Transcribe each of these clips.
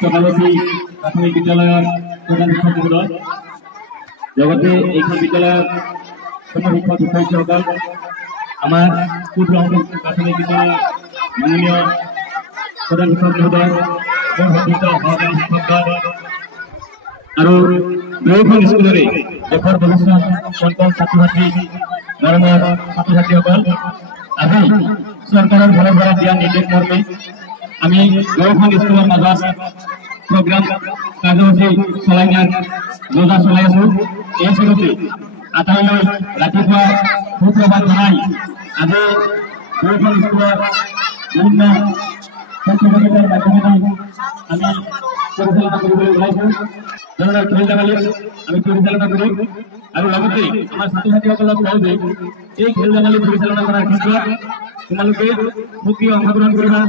সকালতী প্ৰাথমিক বিদ্যালয়েৰ প্ৰধান শিক্ষক মহোদয় জগতে এইখন বিদ্যালয়েৰ শিক্ষক শিক্ষয়িত্ৰীসকল আমাৰ পূৰ্ব প্ৰাথমিক বিদ্যালয়েৰ মাননীয় প্ৰধান শিক্ষক মহোদয় সহকাৰী শিক্ষকগণ আৰু দুয়োখন স্কুলৰে দেশৰ ভৱিষ্যত সন্তান ছাত্ৰ ছাত্ৰী মৰমৰ ছাত্ৰ ছাত্ৰীসকল আজি চৰকাৰৰ ঘৰে ঘৰে দিয়া নিৰ্দেশ মৰ্মে আমি দুয়োখন স্কুলৰ মাজত প্ৰগ্ৰাম কাৰ্যসূচী চলাই নিয়াৰ যোজনা চলাই আছো। এই স্কুলতে আটাইলৈ ৰাতিপুৱা সুপ্ৰভাত জনাই আজি দুয়োখন স্কুলৰ বিভিন্ন প্ৰতিযোগিতাৰ মাধ্যমেৰে আমি পৰিচালনা কৰিবলৈ ওলাইছো। ধৰণৰ খেল ধেমালি আমি পৰিচালনা কৰিম আৰু লগতে আমাৰ ছাত্ৰ ছাত্ৰীসকলক কওঁ যে এই খেল ধেমালি পৰিচালনা কৰাৰ ক্ষেত্ৰত তোমালোকে সক্ৰিয় অংশগ্ৰহণ কৰিবা।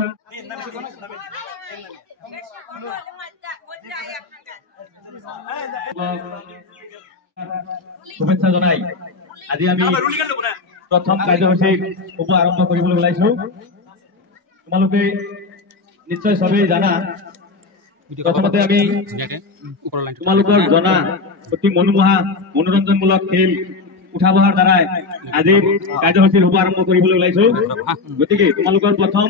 শুভেচ্ছা জনাই আজি আমি প্ৰথম কাৰ্যসূচী শুভ আৰম্ভ কৰিবলৈ ওলাইছো। তোমালোকে নিশ্চয় সবেই জানা, প্ৰথমতে আমি তোমালোকৰ জনা অতি মনোমোহা মনোৰঞ্জনমূলক খেল উঠা বহাৰ দ্বাৰাই আজি কাৰ্যসূচীৰ শুভ আৰম্ভ কৰিবলৈ ওলাইছো। গতিকে তোমালোকৰ প্ৰথম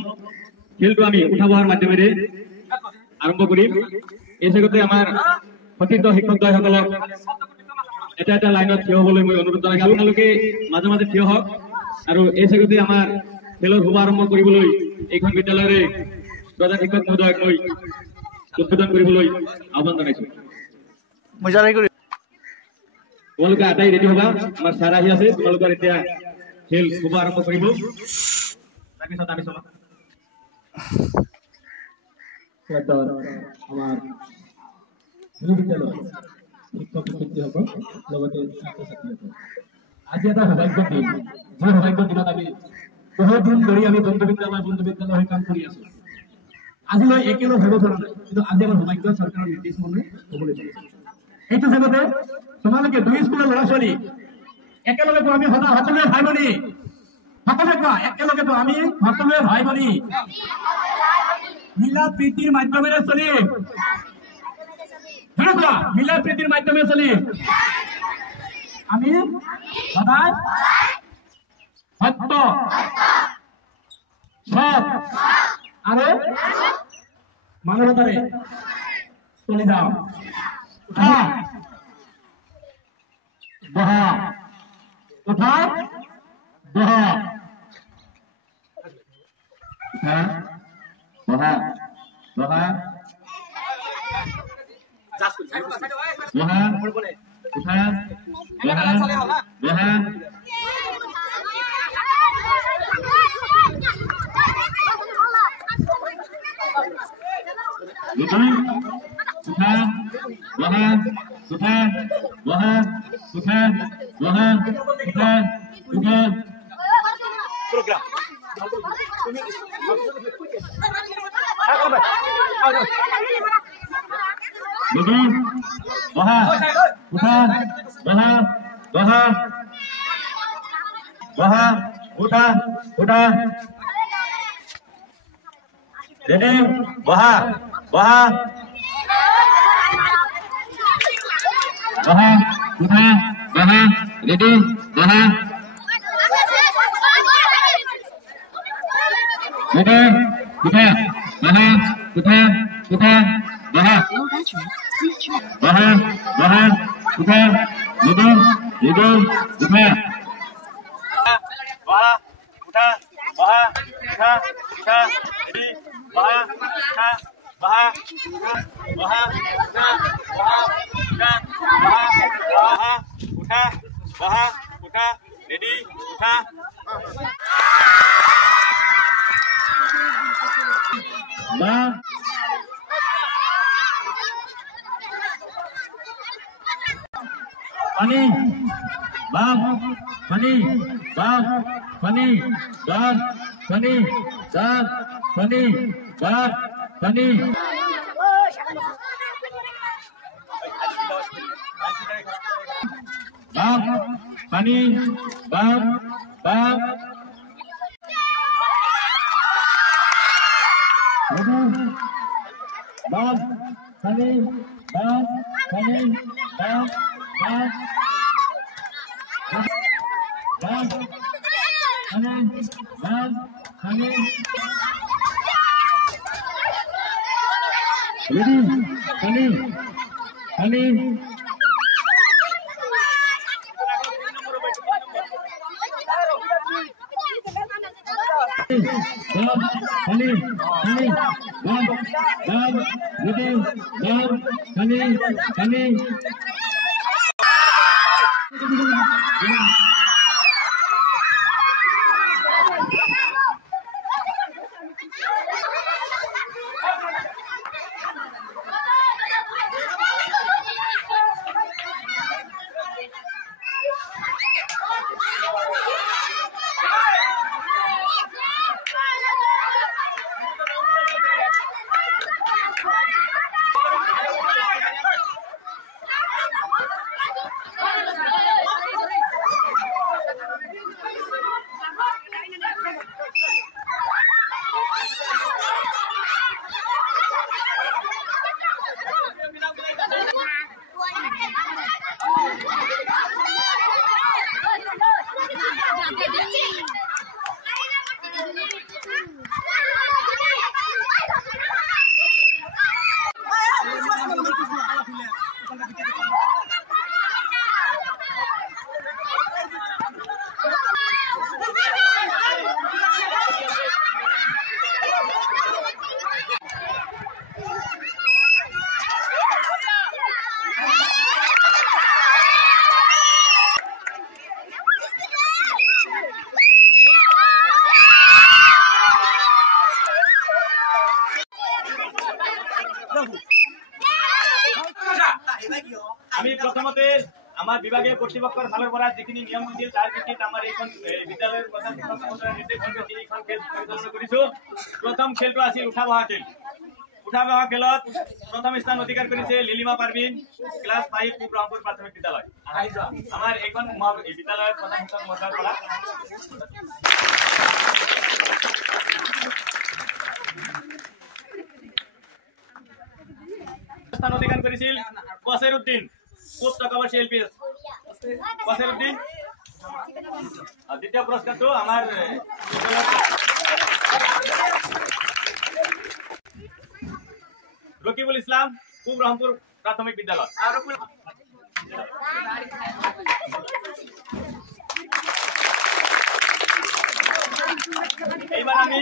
খেলটো আমি উঠা বহাৰ মাধ্যমেৰে আৰম্ভ কৰিম। এই জগতে আমাৰ সতীৰ্থ শিক্ষকদ্বয়সকলক এটা এটা লাইনত থিয় হ'বলৈ মই অনুৰোধ জনাইছো। আপোনালোকে মাজে মাজে থিয় হওক আৰু এই জগতে আমাৰ খেলৰ শুভ আৰম্ভ কৰিবলৈ এইখন বিদ্যালয়ৰে প্ৰধান শিক্ষক মহোদয়ক লৈ উদ্বোধন কৰিবলৈ আহ্বান জনাইছো। তোমালোকে আটাই ৰেডি হবা, আমাৰ ছাৰ আহি আছে। তোমালোকৰ এতিয়া খেল শুভ আৰম্ভ কৰিব। তাৰপিছত আমি চলাম আমাৰ বিদ্যালয় শিক্ষক শিক্ষয়িত্ৰীসকল লগতে ছাত্ৰ ছাত্ৰীসকল। আজি এটা সৌভাগ্যৰ দিন, যি সৌভাগ্যৰ দিনত আমি বহুত দিন ধৰি আমি বন্ধু বিদ্যালয় হৈ কাম কৰি আছো। আজিলৈ একেলগ হ'ব পৰা নাই, কিন্তু আজি আমাৰ সৌভাগ্য চৰকাৰৰ নিৰ্দেশ মৰ্মে হ'বলৈ পাৰিছে। এইটো জগতে তোমালোকে দুই স্কুলৰ ল'ৰা ছোৱালী একেলগে আমি সদায় সকলোৱে ভাই ভনী, সকলোৱে কোৱা একেলগেতো আমি সকলোৱে ভাই ভনী মিলা প্ৰীতিৰ মাধ্যমেৰে চলিম। মিলা প্ৰীতিৰ মাধ্যমে চলিম। আমি সদায় সত্য সৎ আৰু মানৱতাৰে চলি যাওঁ। উঠা বহা, উঠা বহা, উঠা বহা, বহা বহা, উঠা বহা, বহা udah, udah, udah, udah, udah, udah, udah, udah, udah. Program. Udah, udah, udah, udah, udah, udah, udah, udah. Ready, baha, baha, baha, baha, baha, ready, baha, ready, baha, baha, baha, baha, baha, baha, baha, baha, ready, ready, baha, baha, udah, baha, udah, udah, ready. Baha, udah, baha, baha, udah, baha, udah, baha, baha, udah, baha, udah, ready, udah. Bang. Pani, bang, pani, bang, pani, bang, pani, bang. Pani, bang, pani. Bang, pani, bang, bang. Bang, আমি প্রথমতে আমার বিভাগীয় কর্তৃপক্ষের ভালোর পরা যিখিনি নিয়ম নীতি তার ভিত্তিত আমার এইখন বিদ্যালয়ের প্রধান শিক্ষক মহোদয়ের নির্দেশ মতে তিনিখন খেল পৰিচালনা কৰিছো। প্ৰথম খেলটো আছিল উঠা বহা খেল। উঠা বহা খেলত প্রথম স্থান অধিকার করেছে লিলিমা পারভিন, ক্লাস 5 পূব রংপুর প্রাথমিক বিদ্যালয়। আমার এইখন বিদ্যালয়ের প্রধান শিক্ষক মহোদয়ের পরা স্থান অধিকার করেছিল কসের উদ্দিন, পূব চকাবাসী এলপিএস কসের উদ্দিন। দ্বিতীয় পুরস্কারটো আমার রকিবুল ইসলাম, পূব রংপুর প্রাথমিক বিদ্যালয়। এইবার আমি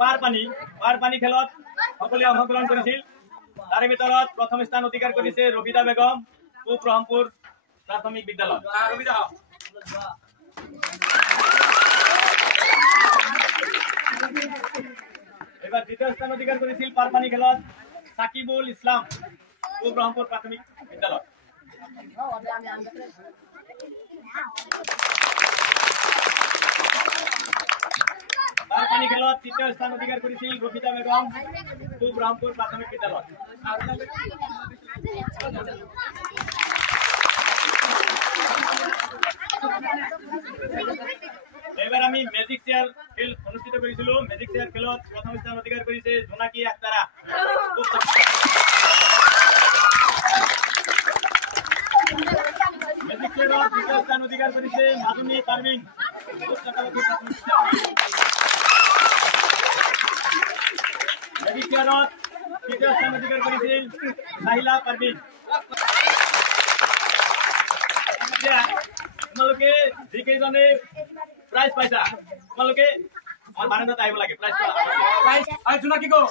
পার পানি খেলত সকলে অংশগ্রহণ করেছিল। তার ভিতৰত প্রথম স্থান অধিকার করেছে রবিদা বেগম, পূব রংপুর প্রাথমিক বিদ্যালয়। এবার দ্বিতীয় স্থান অধিকার করেছিল পারপানি খেলত সাকিবুল ইসলাম, পূব রংপুর প্রাথমিক বিদ্যালয়। পারপানি খেলত তৃতীয় স্থান অধিকার করেছিল রফিদা বেগম, পূব রংপুর প্রাথমিক বিদ্যালয়। এবার আমি ম্যাজিক চেয়ার খেল অনুষ্ঠিত করেছিল। ম্যাজিক চেয়ার খেলত প্রথম স্থান অধিকার করেছে জোনাকি আক্তারা, ম্যাজিক চেয়ারত দ্বিতীয় স্থান অধিকার করেছে মাদুনি পারভিন, ম্যাজিক চেয়ারত তৃতীয় স্থান অধিকার করেছে সাহিলা পারভিন। তোমালোকে যিকেইজনে প্রাইজ পাইছা তোমালোকে আমার বারান্দাত আহিব লাগে। প্রাইজ জোনাকি গো।